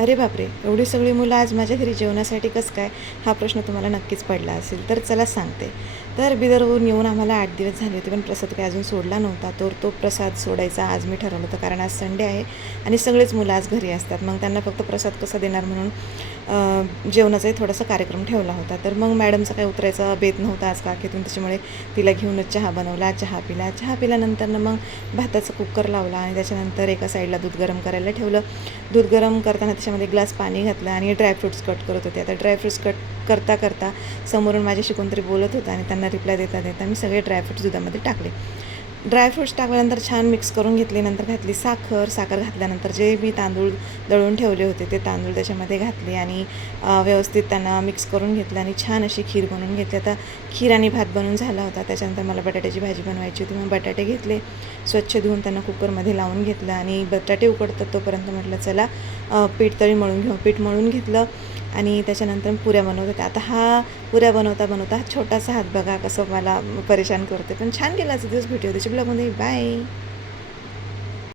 अरे बापरे! एवढी सगळी मुलं आज माझ्या घरी जेवणासाठी कसं काय? हा प्रश्न तुम्हाला नक्कीच पडला असेल. तर चला सांगते. तर बिदरहून येऊन आम्हाला 8 दिवस झाले होते, पण प्रसाद काही अजून सोडला नव्हता. तर तो प्रसाद सोडायचा आज मी ठरवलं होतं, कारण आज संडे आहे आणि सगळेच मुलं आज घरी असतात. मग त्यांना फक्त प्रसाद कसा देणार म्हणून जेवणाचाही थोडासा कार्यक्रम ठेवला होता. तर मग मॅडमचा काही उतरायचा बेत नव्हता आज काखेतून, त्याच्यामुळे तिला घेऊनच चहा बनवला, चहा पिला. चहा पिल्यानंतरनं मग भाताचा कुकर लावला आणि त्याच्यानंतर एका साईडला दूध गरम करायला ठेवलं. दूध गरम करताना त्याच्यामध्ये ग्लास पाणी घातलं आणि ड्रायफ्रूट्स कट करत होते. आता ड्रायफ्रूट्स कट करता करता समोरून माझ्याशी कोणतरी बोलत होता आणि त्यांना रिप्लाय देता देता मी सगळे ड्रायफ्रूट्स दुधामध्ये टाकले. ड्रायफ्रूट्स टाकल्यानंतर छान मिक्स करून घेतले. नंतर घातली साखर घातल्यानंतर जे मी तांदूळ दळून ठेवले होते ते तांदूळ त्याच्यामध्ये घातले आणि व्यवस्थित त्यांना मिक्स करून घेतलं आणि छान अशी खीर बनवून घेतली. आता खीर आणि भात बनवून झाला होता. त्याच्यानंतर मला बटाट्याची भाजी बनवायची होती. मग बटाटे घेतले, स्वच्छ धुवून त्यांना कुकरमध्ये लावून घेतलं आणि बटाटे उकडतात तोपर्यंत म्हटलं चला पीठ मळून घेऊ. पीठ मळून घेतलं आणि त्याच्यानंतर पुऱ्या बनवत होत्या. आता हा पुऱ्या बनवता हा छोटासा हात बघा कसं मला परेशान करते. पण छान गेला आजचा दिवस. भेटूया त्याच्या ब्लॉगमध्ये. बाय.